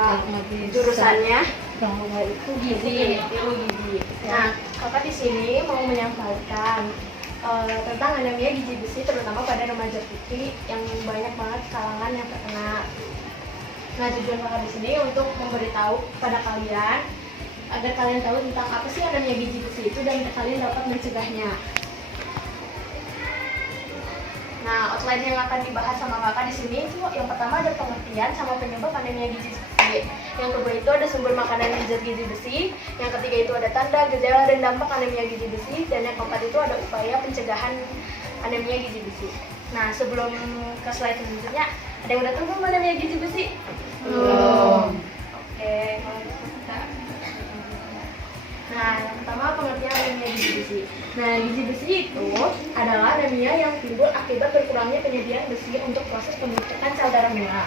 kakak. Jurusannya itu gizi, ilmu gizi. Nah, kakak di sini mau menyampaikan tentang anemia gizi besi terutama pada remaja putri yang banyak banget kalangan yang terkena. Nah, tujuan kakak di sini untuk memberitahu pada kalian agar kalian tahu tentang apa sih anemia gizi besi itu dan kalian dapat mencegahnya. Nah, outline yang akan dibahas sama kakak di sini itu yang pertama ada pengertian sama penyebab anemia gizi besi. Yang kedua itu ada sumber makanan zat gizi besi. Yang ketiga itu ada tanda, gejala, dan dampak anemia gizi besi. Dan yang keempat itu ada upaya pencegahan anemia gizi besi. Nah, sebelum ke slide selanjutnya, ada yang udah tahu belum anemia gizi besi? Belum. Oke, kalau gitu kita. Nah, yang pertama pengertian anemia gizi besi. Nah, gizi besi itu adalah anemia yang timbul akibat berkurangnya penyediaan besi untuk proses pembentukan sel darah merah.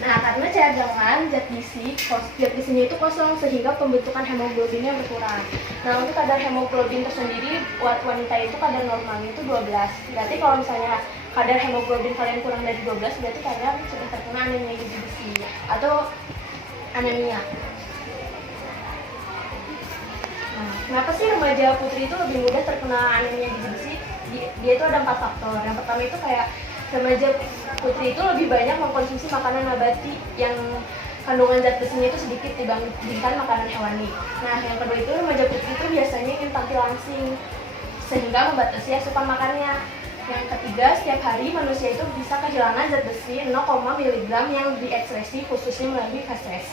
Nah, karena cadangan zat besinya itu kosong sehingga pembentukan hemoglobinnya berkurang. Nah, untuk kadar hemoglobin tersendiri buat wanita itu kadar normalnya itu 12. Berarti kalau misalnya kadar hemoglobin kalian kurang dari 12, berarti kalian sudah terkena anemia gizi besi atau anemia. Nah, kenapa sih remaja putri itu lebih mudah terkena anemia gizi besi? Dia itu ada 4 faktor. Yang pertama itu kayak remaja putri itu lebih banyak mengkonsumsi makanan nabati yang kandungan zat besinya itu sedikit dibandingkan makanan hewani. Nah, yang kedua itu remaja putri itu biasanya ingin tampil langsing sehingga membatasi asupan makannya. Yang ketiga, setiap hari manusia itu bisa kehilangan zat besi 0, mg yang diekspresi khususnya melalui feses.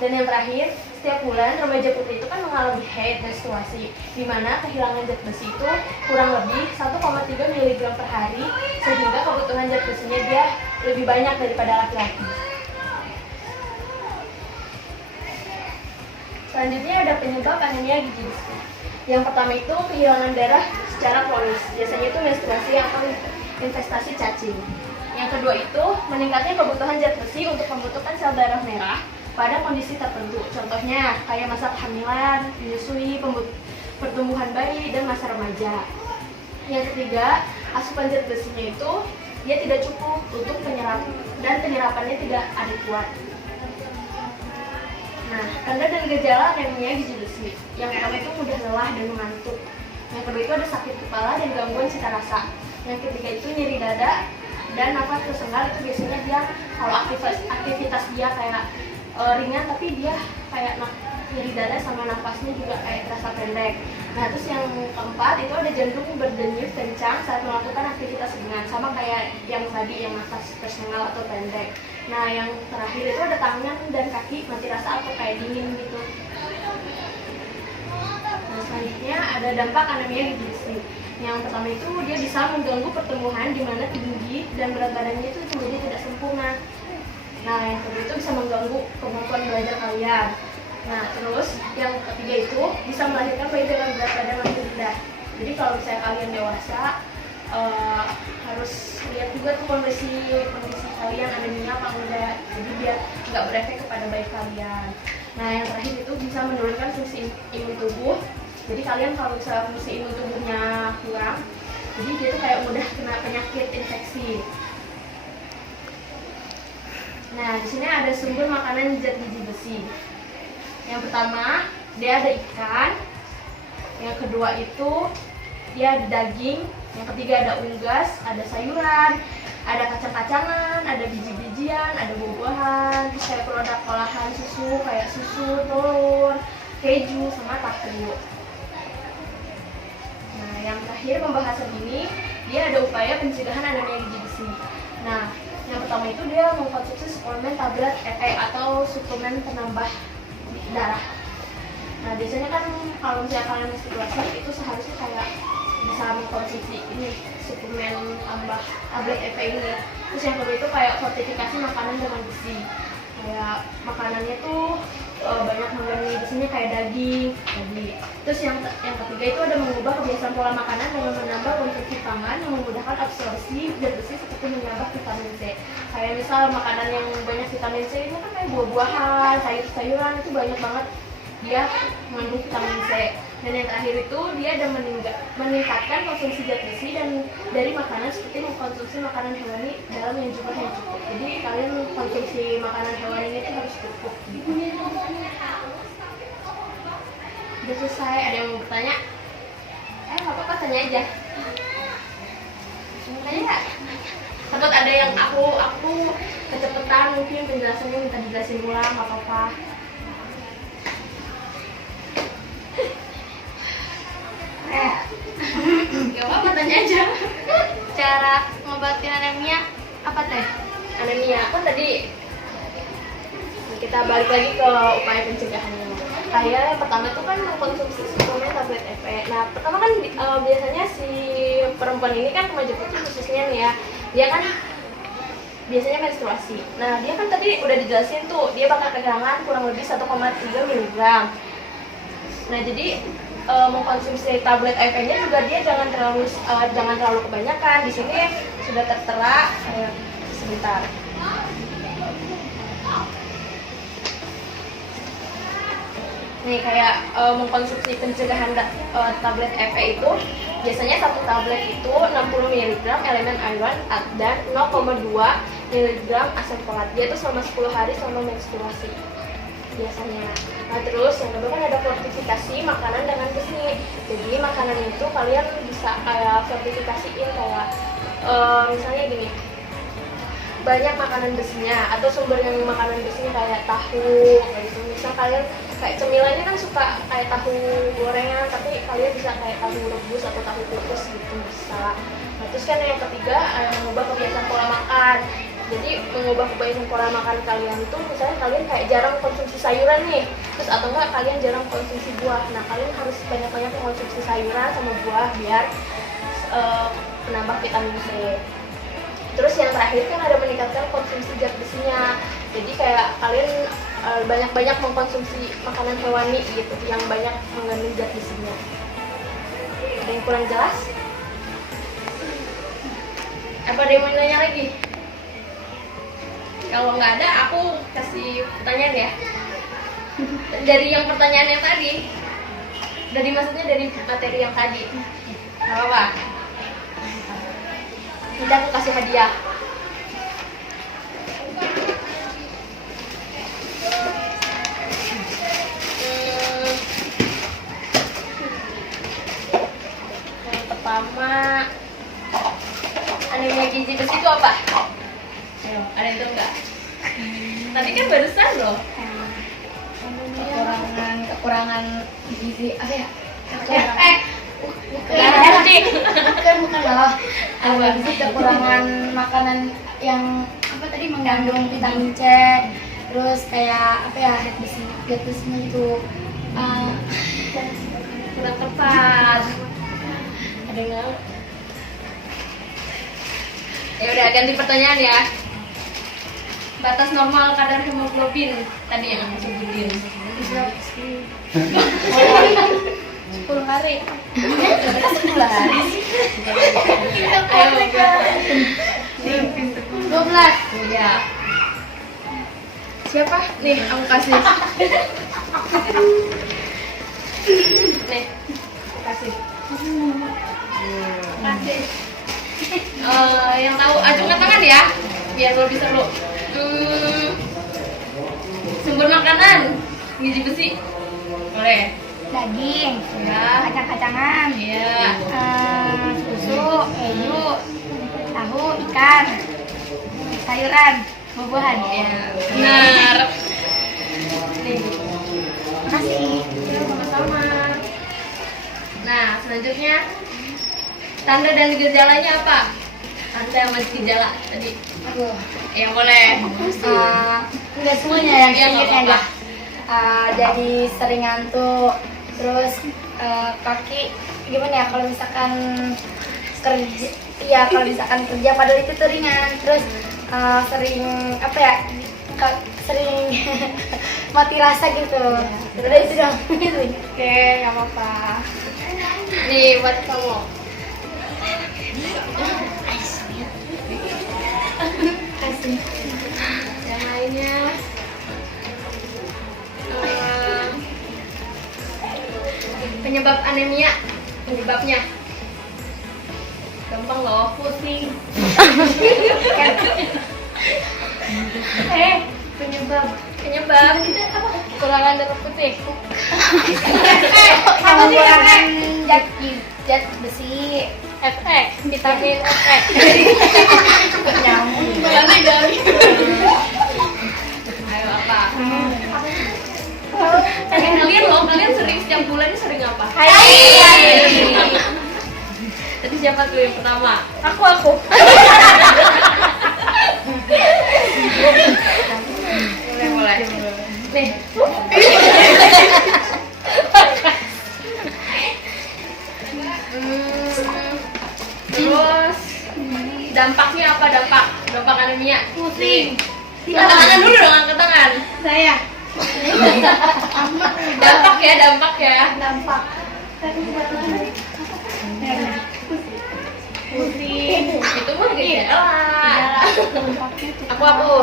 Dan yang terakhir, setiap bulan remaja putri itu kan mengalami haid menstruasi, di mana kehilangan zat besi itu kurang lebih 1,3 mg per hari, sehingga kebutuhan zat besinya dia lebih banyak daripada laki-laki. Selanjutnya ada penyebab anemia gizi besi. Yang pertama itu kehilangan darah secara kronis, biasanya itu menstruasi atau investasi cacing. Yang kedua itu meningkatnya kebutuhan zat besi untuk pembentukan sel darah merah pada kondisi tertentu, contohnya kayak masa kehamilan, menyusui, pertumbuhan bayi, dan masa remaja. Yang ketiga, asupan zat besinya itu dia tidak cukup untuk penyerapan dan penyerapannya tidak adekuat. Nah, tanda dan gejala anemia gizi besi. Yang pertama itu mudah lelah dan mengantuk. Yang kedua itu ada sakit kepala dan gangguan cita rasa. Yang ketiga itu nyeri dada dan nafas tersengal. Itu biasanya dia kalau aktivitas dia kayak ringan tapi dia kayak nyeri dada sama nafasnya juga kayak terasa pendek. Nah, terus yang keempat itu ada jantung berdenyut kencang saat melakukan aktivitas ringan, sama kayak yang tadi yang nafas tersengal atau pendek. Nah, yang terakhir itu ada tangan dan kaki mati rasa atau kayak dingin gitu. Nah, selanjutnya ada dampak anemia gizi besi. Yang pertama itu dia bisa mengganggu pertumbuhan di mana tinggi dan berat badannya itu menjadi tidak sempurna. Nah, yang kedua itu bisa mengganggu kemampuan belajar kalian. Nah, terus yang ketiga itu bisa melahirkan bayi dengan berat badan lebih rendah. Jadi kalau misalnya kalian dewasa, harus lihat juga tuh kondisi kalian anemia apa enggak. Jadi biar nggak berefek kepada bayi kalian. Nah, yang terakhir itu bisa menurunkan fungsi imun tubuh. Jadi kalian kalau misalnya fungsi imun tubuhnya kurang, jadi dia tuh kayak mudah kena penyakit infeksi. Nah, di sini ada sumber makanan zat gizi besi. Yang pertama, dia ada ikan. Yang kedua itu dia ada daging. Yang ketiga ada unggas, ada sayuran, ada kacang-kacangan, ada biji-bijian, ada buah-buahan, terus kayak produk olahan susu kayak susu, telur, keju, sama tahu. Nah, yang terakhir pembahasan ini dia ada upaya pencegahan anemia gizi besi. Nah, yang pertama itu dia mengkonsumsi suplemen tablet atau suplemen penambah darah. Nah, biasanya kan kalau misalnya kalian menstruasi itu seharusnya kayak bisa mengkonsumsi ini suplemen tambah tablet ini. Terus yang kedua itu kayak fortifikasi makanan dengan besi. Kayak makanannya tuh banyak mengandung besinya kayak daging. Terus yang ketiga itu ada mengubah kebiasaan pola makanan dengan menambah konsumsi pangan yang memudahkan absorpsi zat besi seperti menambah vitamin C. Kayak misal makanan yang banyak vitamin C itu kan kayak buah-buahan, sayur-sayuran itu banyak banget dia mengandung vitamin C. Dan yang terakhir itu dia ada meningkatkan konsumsi zat besi dan dari makanan seperti mengkonsumsi makanan hewani dalam yang jumlah yang cukup. Jadi kalian konsumsi makanan hewani itu harus cukup. Udah selesai, ada yang mau bertanya? Nggak apa-apa, tanya aja. Tanya nggak? Atau ada yang aku kecepatan mungkin penjelasannya minta dijelasin ulang, nggak apa-apa. Gak apa-apa, tanya aja. Cara ngobatin anemia apa teh? Anemia kan tadi kita balik lagi ke upaya pencegahannya. Kayak yang pertama itu kan mengkonsumsi suplemen tablet Efe. Nah pertama kan biasanya si perempuan ini kan remaja putri khususnya nih ya, dia kan biasanya menstruasi. Nah dia kan tadi udah dijelasin tuh dia bakal kehilangan kurang lebih 1,3 mg. Nah jadi mengkonsumsi tablet Efe-nya juga dia jangan terlalu kebanyakan. Di sini sudah tertera sebentar. Nih kayak mengkonsumsi pencegahan tablet Efe itu biasanya satu tablet itu 60 mg elemen iron dan 0,2 mg asam folat. Dia itu selama 10 hari selama menstruasi biasanya. Nah terus yang kedua kan ada fortifikasi makanan dengan besi. Jadi makanan itu kalian bisa kayak fortifikasiin kayak misalnya gini, banyak makanan besinya atau sumber yang makanan besinya kayak tahu kayak gitu. Misal kalian kayak cemilannya kan suka kayak tahu gorengan, tapi kalian bisa kayak tahu rebus atau tahu kukus gitu bisa. Nah terus kan yang ketiga mengubah kebiasaan pola makan. Jadi mengubah kebiasaan pola makan kalian itu misalnya kalian kayak jarang konsumsi sayuran nih, terus atau enggak kalian jarang konsumsi buah. Nah kalian harus banyak-banyak konsumsi sayuran sama buah biar menambah vitamin C. Terus yang terakhir kan ada meningkatkan konsumsi zat besinya. Jadi kayak kalian banyak-banyak mengkonsumsi makanan hewani gitu yang banyak mengandung zat besinya. Ada yang kurang jelas? Apa ada yang mau nanya lagi? Kalau nggak ada, aku kasih pertanyaan ya. Dari yang pertanyaan yang tadi, maksudnya dari materi yang tadi. Nggak apa-apa. Nanti aku kasih hadiah. Yang pertama, anemia gizi besi itu apa? Ayo, ada yang tahu nggak? Tadi kan barusan loh. Kekurangan gizi apa ya? Bukan loh. Gizi kekurangan makanan yang apa tadi mengandung vitamin C, terus kayak apa ya zat besinya gitu. Kurang tepat. Ada nggak? Ya udah ganti pertanyaan ya. Batas normal kadar hemoglobin tadi yang aku sebutin. 10 hari. 10 hari. Ayo, 12. ya. Siapa? Nih, aku kasih. Nih, aku kasih. Kasih. Yang tahu acungkan tangan ya, biar lebih seru. Sumber makanan gizi besi boleh. Daging, Ya. kacang-kacangan, Ya. susu, keju, tahu, ikan, sayuran, buah-buahan. Ya. Benar. Nih. Makasih. Ya, sama-sama. Nah, selanjutnya tanda dan gejalanya apa? Tanda sama gejala tadi. Aduh. Ya boleh. Enggak semuanya yang Ya, nggak sedikitnya apa-apa. enggak. Jadi sering ngantuk, terus kaki gimana ya kalau misalkan kerja, iya kalau misalkan kerja padahal itu tuh ringan, terus sering apa ya, sering mati rasa gitu. Udah itu dong. Oke, nggak apa-apa. Nih buat kamu. Kasih. Yang lainnya Penyebab anemia. Penyebabnya. Gampang loh, pusing. Penyebab Apa? Kekurangan darah putih. Kekurangan zat besi. Fe, vitamin Fe. Nyamuk. Ayo apa? Kalian sering setiap bulan ini sering apa? Tadi siapa tuh yang pertama? Aku. Mulai. Nih. Terus dampaknya apa dampak anemia? Pusing. Angkat tangan dulu dong, angkat tangan. saya. Dampak ya. Dampak. Pusing. Itu mah gejala. Aku.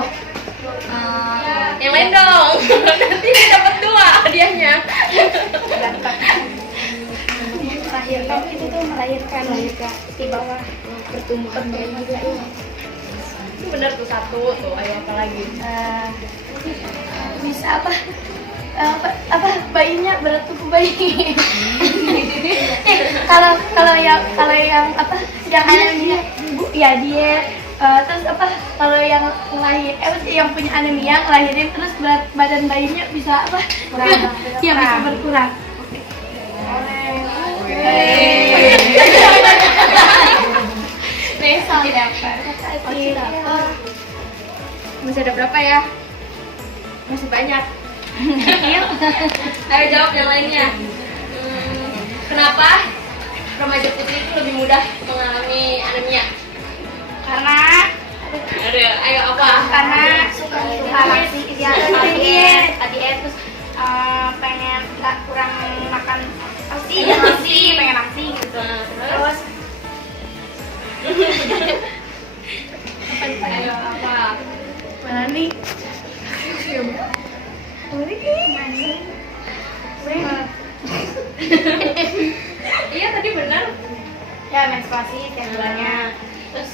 Yang lain dong. Nanti dia dapat 2 hadiahnya. Melahirkan itu tuh melahirkan di bawah pertumbuhan bayi gitu. Itu benar tuh 1 tuh. Ayo apa lagi? Bisa apa bayinya berat tubuh bayi. kalau yang apa yang anemia ya diet. Terus kalau yang yang punya anemia ngelahirin terus berat badan bayinya bisa ya bisa berkurang. Nih, masih ada berapa ya? Masih banyak. Ayo jawab yang lainnya. Kenapa remaja putri itu lebih mudah mengalami anemia? Karena Ayo apa? suka laksi dia diet terus pengen kurang makan nasi pengen nasi gitu. Terus Ayo apa? mana nih? Iya tadi benar. Ya menstruasi tiap bulannya. Terus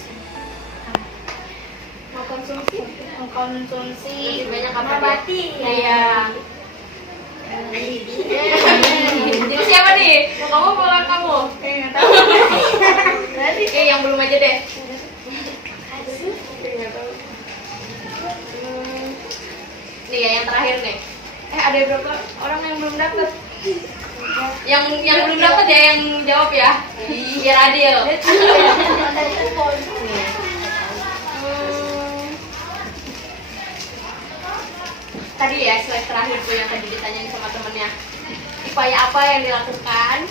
mengkonsumsi Lebih banyak apa nabati. Iya. Jadi siapa nih? Mau kamu mau kamu? Yang belum aja deh. Nih ya yang terakhir nih. Ada berapa orang yang belum dapet? Yang belum dapet ya yang jawab ya. Biar adil. Tadi ya slide terakhir tuh yang tadi ditanyain sama temennya. Upaya apa yang dilakukan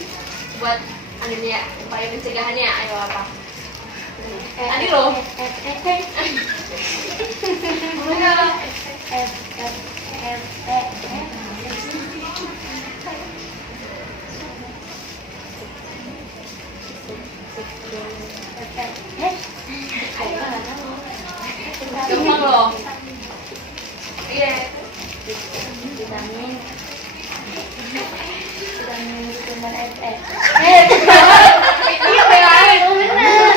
buat anemia? Upaya pencegahannya, ayo apa? Tadi loh. Gampang loh. Iya. Vitamin Iya benar.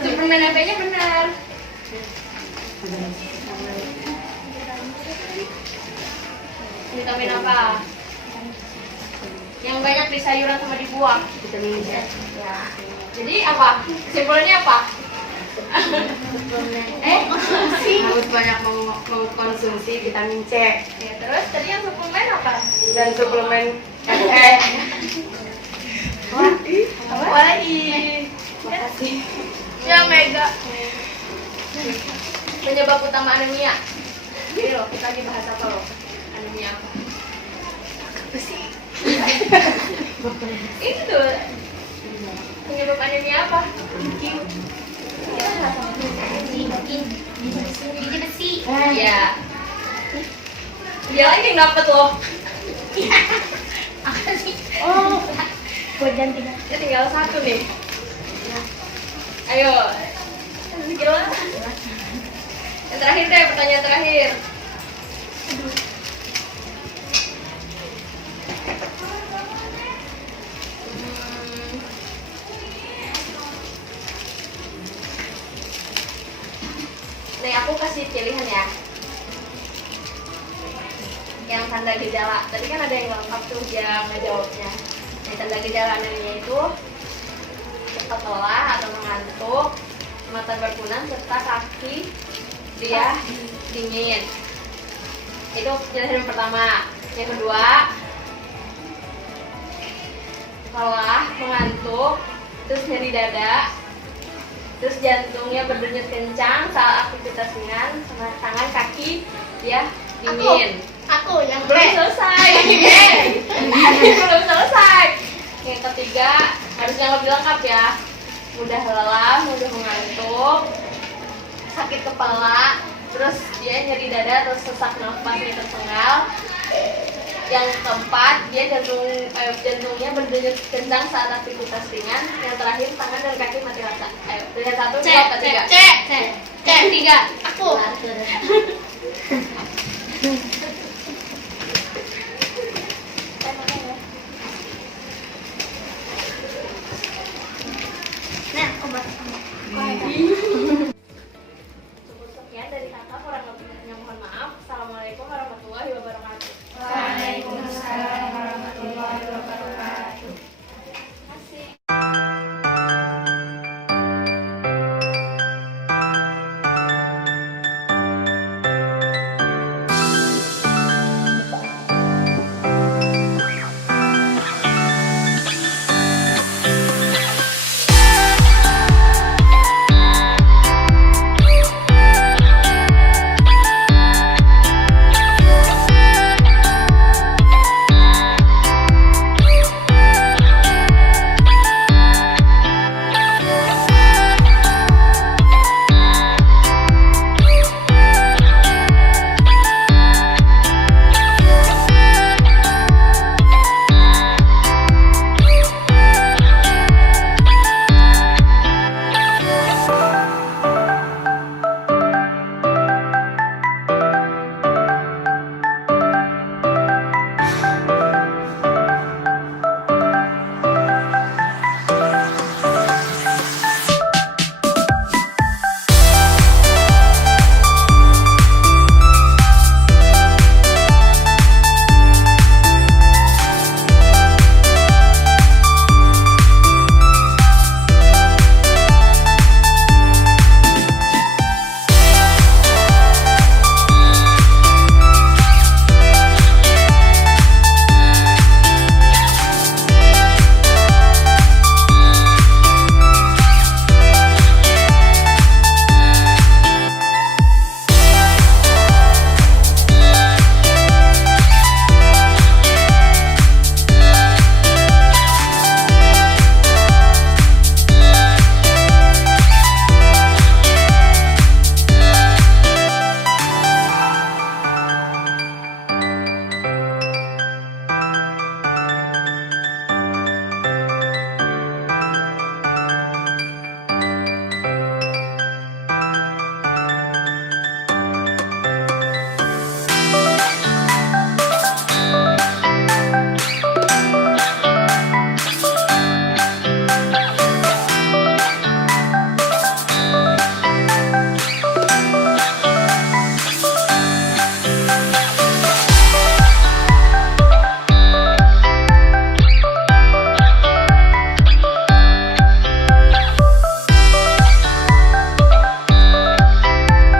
Suplemen FE-nya benar. Vitamin apa? Yang banyak di sayuran sama di buah. Vitamin C. Ya. Jadi apa? Kesimpulannya apa? Harus banyak mengkonsumsi vitamin C Ya, terus tadi yang suplemen apa? dan suplemen Fe. Makasih. Ya mega. Penyebab utama anemia. Jadi loh, kita lagi bahas apa loh? Anemia apa? Itu tuh. Penyebab anemia apa? Gizi besi. Iya. Dia lagi yang dapet loh. Oh, buat ganti. Ya tinggal 1 nih. Ayo. Gila. Yang terakhir deh, pertanyaan terakhir. pilihan ya. Yang tanda gejala, tadi kan ada yang lengkap tuh yang ngejawabnya. Nah, tanda gejala anemia itu cepat lelah atau mengantuk, mata berkunang serta kaki dia dingin. Itu penjelasan yang pertama. Yang kedua, lelah, mengantuk, terus nyeri dada, terus jantungnya berdenyut kencang saat aktivitas ringan, tangan kaki dia dingin. Aku yang Belum selesai. Belum selesai. Yang ketiga, harus yang lebih lengkap ya. Mudah lelah, mudah mengantuk, sakit kepala, terus dia nyeri dada, terus sesak nafasnya tersengal. Yang keempat, dia jantungnya berdenyut kencang saat aktivitas ringan. Yang terakhir, tangan dan kaki mati rasa. Ayo, pilihan satu, dua, ketiga. C. Tiga. Aku.